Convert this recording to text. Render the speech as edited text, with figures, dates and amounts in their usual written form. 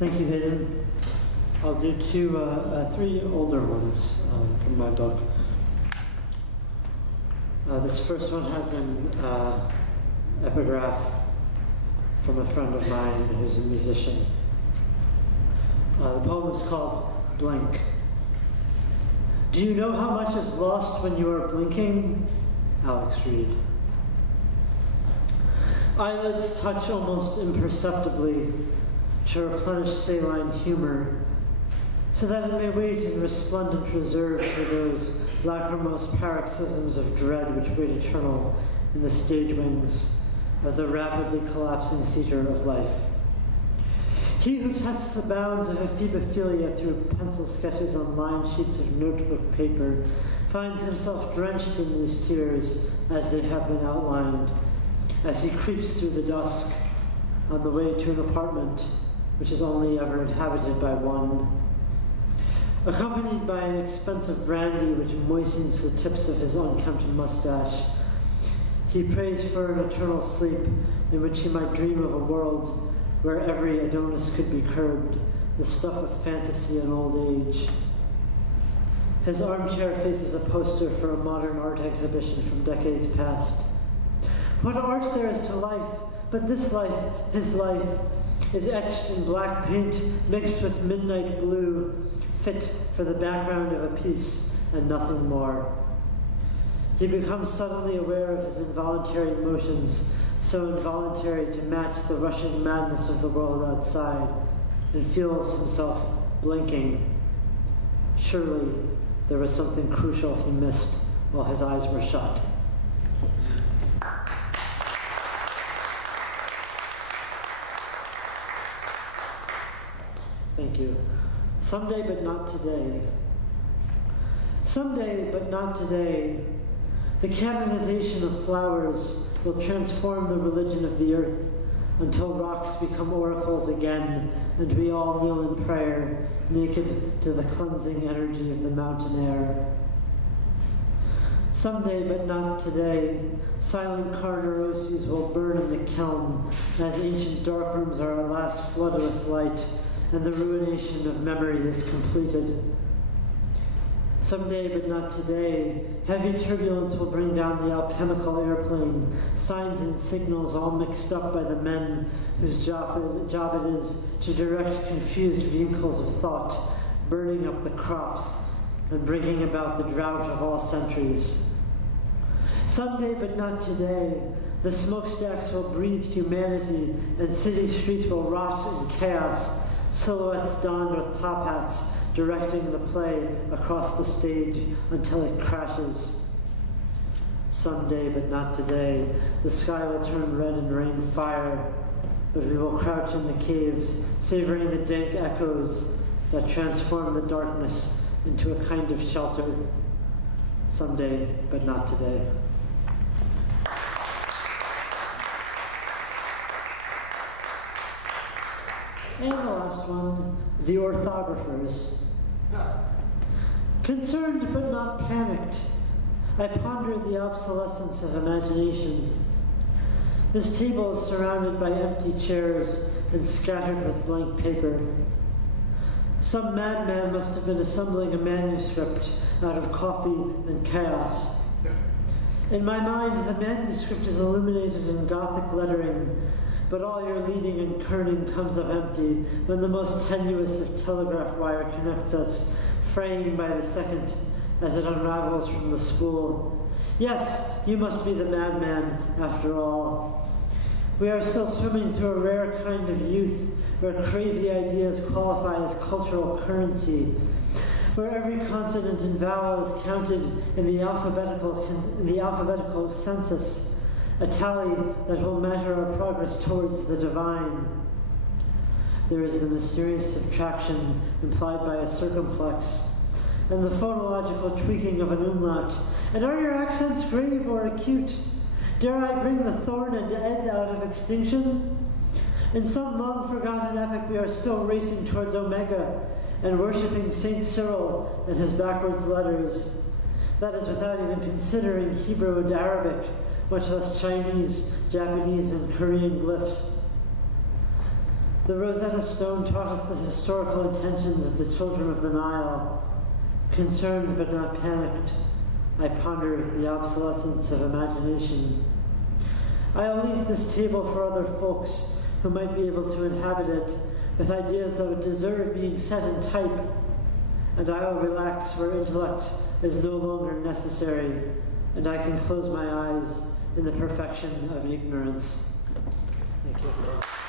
Thank you, Hayden. I'll do three older ones from my book. This first one has an epigraph from a friend of mine who's a musician. The poem is called Blink. Do you know how much is lost when you are blinking? Alex Reed. Eyelids touch almost imperceptibly to replenish saline humor, so that it may wait in resplendent reserve for those lachrymose paroxysms of dread which wait eternal in the stage wings of the rapidly collapsing theater of life. He who tests the bounds of ephebophilia through pencil sketches on lined sheets of notebook paper finds himself drenched in these tears as they have been outlined, as he creeps through the dusk on the way to an apartment which is only ever inhabited by one. Accompanied by an expensive brandy which moistens the tips of his unkempt mustache, he prays for an eternal sleep in which he might dream of a world where every Adonis could be curbed, the stuff of fantasy and old age. His armchair faces a poster for a modern art exhibition from decades past. What art there is to life, but this life, his life, is etched in black paint mixed with midnight blue, fit for the background of a piece and nothing more. He becomes suddenly aware of his involuntary motions, so involuntary to match the rushing madness of the world outside, and feels himself blinking. Surely there was something crucial he missed while his eyes were shut. Thank you. Someday, but not today. Someday, but not today, the canonization of flowers will transform the religion of the earth until rocks become oracles again and we all kneel in prayer, naked to the cleansing energy of the mountain air. Someday, but not today, silent car neuroses will burn in the kiln as ancient darkrooms are at last flooded with light and the ruination of memory is completed. Someday, but not today, heavy turbulence will bring down the alchemical airplane, signs and signals all mixed up by the men whose job it is to direct confused vehicles of thought, burning up the crops and bringing about the drought of all centuries. Someday, but not today, the smokestacks will breathe humanity and city streets will rot in chaos, silhouettes donned with top hats, directing the play across the stage until it crashes. Someday, but not today, the sky will turn red and rain fire, but we will crouch in the caves, savoring the dank echoes that transform the darkness into a kind of shelter. Someday, but not today. And the last one, the orthographers. Concerned but not panicked, I ponder the obsolescence of imagination. This table is surrounded by empty chairs and scattered with blank paper. Some madman must have been assembling a manuscript out of coffee and chaos. In my mind, the manuscript is illuminated in Gothic lettering, but all your leading and kerning comes up empty when the most tenuous of telegraph wire connects us, fraying by the second as it unravels from the spool. Yes, you must be the madman, after all. We are still swimming through a rare kind of youth where crazy ideas qualify as cultural currency, where every consonant and vowel is counted in the alphabetical census, a tally that will measure our progress towards the divine. There is the mysterious subtraction implied by a circumflex, and the phonological tweaking of an umlaut. And are your accents grave or acute? Dare I bring the thorn and ed out of extinction? In some long-forgotten epic, we are still racing towards Omega and worshipping Saint Cyril and his backwards letters. That is without even considering Hebrew and Arabic, much less Chinese, Japanese, and Korean glyphs. The Rosetta Stone taught us the historical intentions of the children of the Nile. Concerned but not panicked, I ponder the obsolescence of imagination. I'll leave this table for other folks who might be able to inhabit it with ideas that would deserve being set in type, and I'll relax where intellect is no longer necessary, and I can close my eyes in the perfection of ignorance. Thank you.